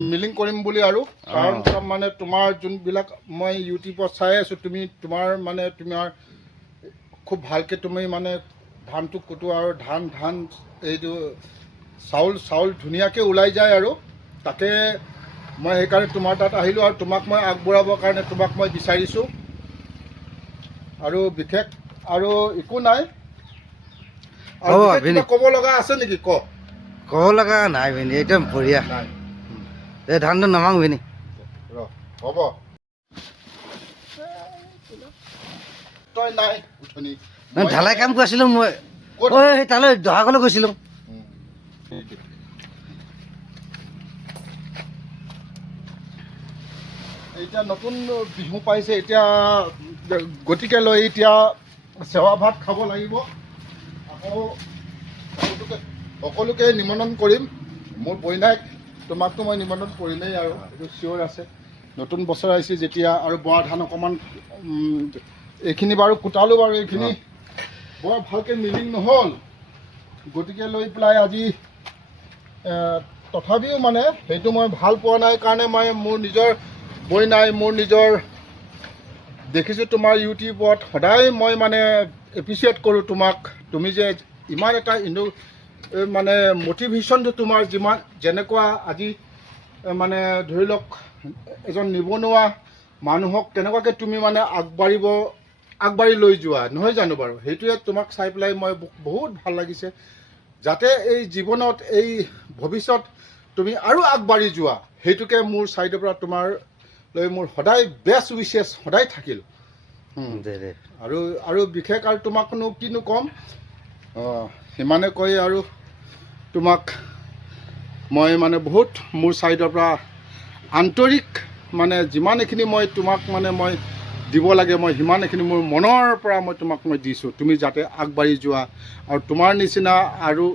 milling কৰিম বুলি আৰু কাৰণ মানে তোমাৰ যোনবিলাক মই ইউটিউবত চাই আছোঁ তোমাৰ মানে তোমাৰ খুব ভালকৈ তুমি মানে ধানটো কুটোৱা আৰু ধান এইটো চাউল ধুনীয়াকৈ ওলাই যায় আৰু তাকে মই সেইকাৰণে তোমাৰ তাত আহিলোঁ আৰু তোমাক মই আগবঢ়াবৰ কাৰণে তোমাক মই বিচাৰিছোঁ আৰু বিশেষ আৰু একো নাই আৰু কিবা ক'ব লগা আছে নেকি ক'ব লগা নাই ভিনি একদম বঢ়িয়া নাই এই ধানটো নমাওঁ ভিনি হ'ব তই নাই উঠনি ঢালাই কাম কৰিছিলোঁ মই ঐ তালৈ দহাকলৈ গৈছিলোঁ এতিয়া নতুন বিহু পাইছে এতিয়া গতিকে লৈ এতিয়া চেৱা ভাত খাব লাগিব আকৌ সকলোকে নিমন্ত্ৰণ কৰিম মোৰ বইনাইক তোমাকতো মই নিমন্ত্ৰণ কৰিমেই আৰু এইটো চিয়'ৰ আছে নতুন বছৰ আহিছে যেতিয়া আৰু বৰা ধান অকণমান এইখিনি বাৰু কুটালোঁ বাৰু এইখিনি বৰ ভালকৈ মিলিং নহ'ল গতিকে লৈ পেলাই আজি তথাপিও মানে সেইটো মই ভাল পোৱা নাই কাৰণে মই মোৰ নিজৰ বইনাই মোৰ নিজৰ দেখিছোঁ তোমাৰ ইউটিউবত সদায় মই মানে এপ্ৰিচিয়েট কৰোঁ তোমাক তুমি যে ইমান এটা মানে মটিভেশ্যনটো তোমাৰ যেনেকুৱা আজি মানে ধৰি লওক এজন নিবনুৱা মানুহক কেনেকুৱাকৈ তুমি মানে আগবাঢ়ি লৈ যোৱা নহয় জানো বাৰু সেইটোৱে তোমাক চাই পেলাই মই বহুত ভাল লাগিছে যাতে এই জীৱনত এই ভৱিষ্যত তুমি আৰু আগবাঢ়ি যোৱা সেইটোকে মোৰ ছাইডৰ পৰা তোমাৰ লৈ মোৰ সদায় বেষ্ট উইচেছ সদায় থাকিল আৰু বিশেষ আৰু তোমাকনো কিনো ক'ম সিমানে কৈ আৰু তোমাক মই মানে বহুত মোৰ ছাইডৰ পৰা আন্তৰিক মানে যিমানখিনি মই তোমাক মানে মই দিব লাগে মই সিমানখিনি মোৰ মনৰ পৰা মই তোমাক মই দিছোঁ তুমি যাতে আগবাঢ়ি যোৱা আৰু তোমাৰ নিচিনা আৰু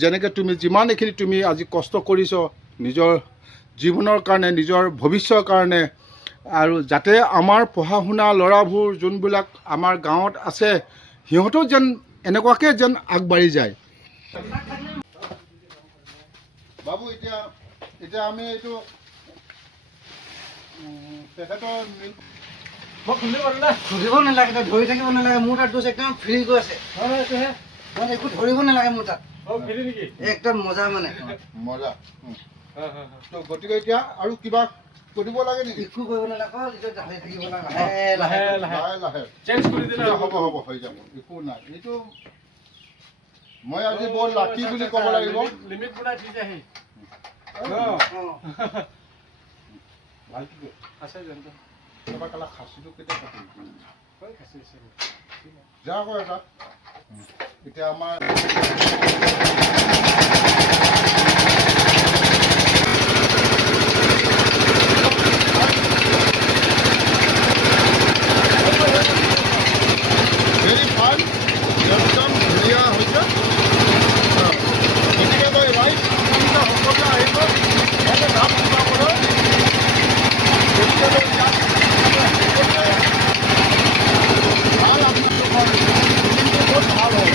যেনেকৈ তুমি যিমানখিনি তুমি আজি কষ্ট কৰিছ নিজৰ জীৱনৰ কাৰণে নিজৰ ভৱিষ্যতৰ কাৰণে আৰু যাতে আমাৰ পঢ়া শুনা ল'ৰাবোৰ যোনবিলাক আমাৰ গাঁৱত আছে সিহঁতো যেন এনেকুৱাকৈ যেন আগবাঢ়ি যায় বাবু এতিয়া আমি এইটো তেখেতৰ খুলিব নালাগে ধৰি থাকিব নালাগে মোৰ তাত দোষ একদম ফ্ৰী গৈ আছে মানে একো ধৰিব নালাগে মোৰ তাত একদম মজা মানে মজা গতিকে এতিয়া আৰু কিবা কৰিব লাগে নেকি একো কৰিব নালাগে থাকিব লাহে হ'ব হৈ যাব একো নাই এইটো মই আজি বৰ লাকি বুলি ক'ব লাগিব খাচীটো কেতিয়া কাটিম যা আকৌ এটা এতিয়া আমাৰ ভেৰি ফাইন একদম ধুনীয়া হৈছে গতিকে মই ৰাইজ সকলোৱে আহিব ইয়াতে নাম শুনাবলৈ গতিকে ভাল আপোনালোকৰ বহুত ভাল হ'ল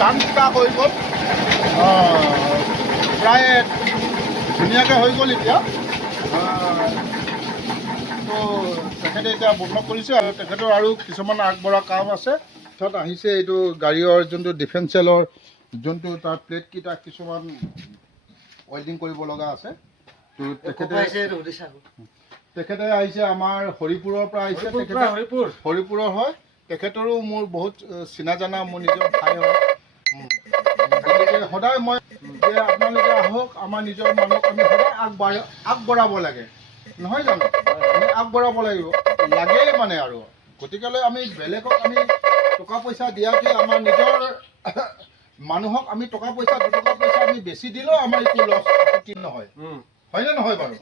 ধানকেইটা হৈ গ'ল প্ৰায় ধুনীয়াকৈ হৈ গ'ল এতিয়া তো তেখেতে এতিয়া বন্ধ কৰিছে আৰু তেখেতৰ আৰু কিছুমান আগবঢ়া কাম আছে তাত আহিছে এইটো গাড়ীৰ যোনটো ডিফেন্সেলৰ যোনটো তাৰ প্লেটকেইটা কিছুমান ৱেল্ডিং কৰিব লগা আছে তো তেখেতে আহিছে আমাৰ হৰিপুৰৰ পৰা আহিছে হৰিপুৰৰ হয় তেখেতৰো মোৰ বহুত চিনা জানা মোৰ নিজৰ ঠাই হয় গতিকে সদায় মই যে আপোনালোকে আহক আমাৰ নিজৰ মানুহক আমি সদায় আগবঢ়াব লাগে নহয় জানো আমি আগবঢ়াব লাগেই মানে আৰু গতিকেলৈ আমি বেলেগক আমি টকা পইচা দিয়াতকৈ আমাৰ নিজৰ মানুহক আমি টকা পইচা দুটকা পইচা আমি বেছি দিলেও আমাৰ একো লছ ক্ষতি নহয় হয়নে নহয় বাৰু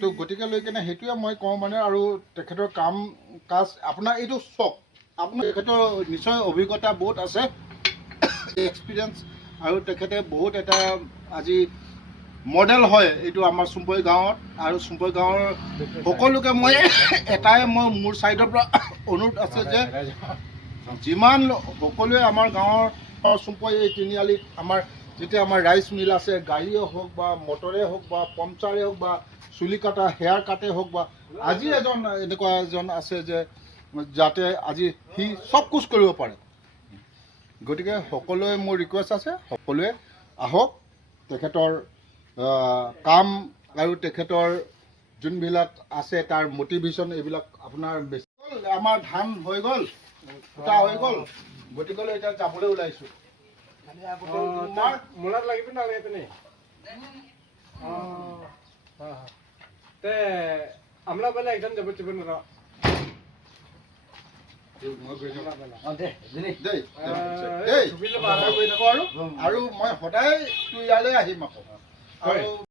তো গতিকেলৈ কেনে সেইটোৱে মই কওঁ মানে আৰু তেখেতৰ কাম কাজ আপোনাৰ এইটো চক আপোনাৰ তেখেতৰ নিশ্চয় অভিজ্ঞতা বহুত আছে এক্সপিৰিয়েঞ্চ আৰু তেখেতে বহুত এটা আজি মডেল হয় এইটো আমাৰ চুম্পৈ গাঁৱত আৰু চুম্পৈ গাঁৱৰ সকলোকে মই এটাই মই মোৰ ছাইডৰ পৰা অনুৰোধ আছে যে যিমান সকলোৱে আমাৰ গাঁৱৰ চুম্পৈ এই তিনিআলিত আমাৰ যেতিয়া আমাৰ ৰাইচ মিল আছে গাড়ীয়ে হওক বা মটৰে হওক বা পাম্পচাৰে হওক বা চুলি কাটা হেয়াৰ কাটে হওক বা আজি এজন এনেকুৱা এজন আছে যে যাতে আজি সি চব কুচ কৰিব পাৰে গতিকে সকলোৱে মোৰ ৰিকুৱেষ্ট আছে সকলোৱে আহক তেখেতৰ কাম আৰু তেখেতৰ যোনবিলাক আছে তাৰ মটিভেশ্যন এইবিলাক আপোনাৰ বেছি আমাৰ ধান হৈ গ'ল ফুটা হৈ গ'ল গতিকেলৈ এতিয়া যাবলৈ ওলাইছোঁ মোলাত লাগিব নালাগে পিনে তে আমলা বেলা একদম যাব দিব নোৱাৰা আৰু মই সদায় তোৰ ইয়ালৈ আহিম আকৌ আৰু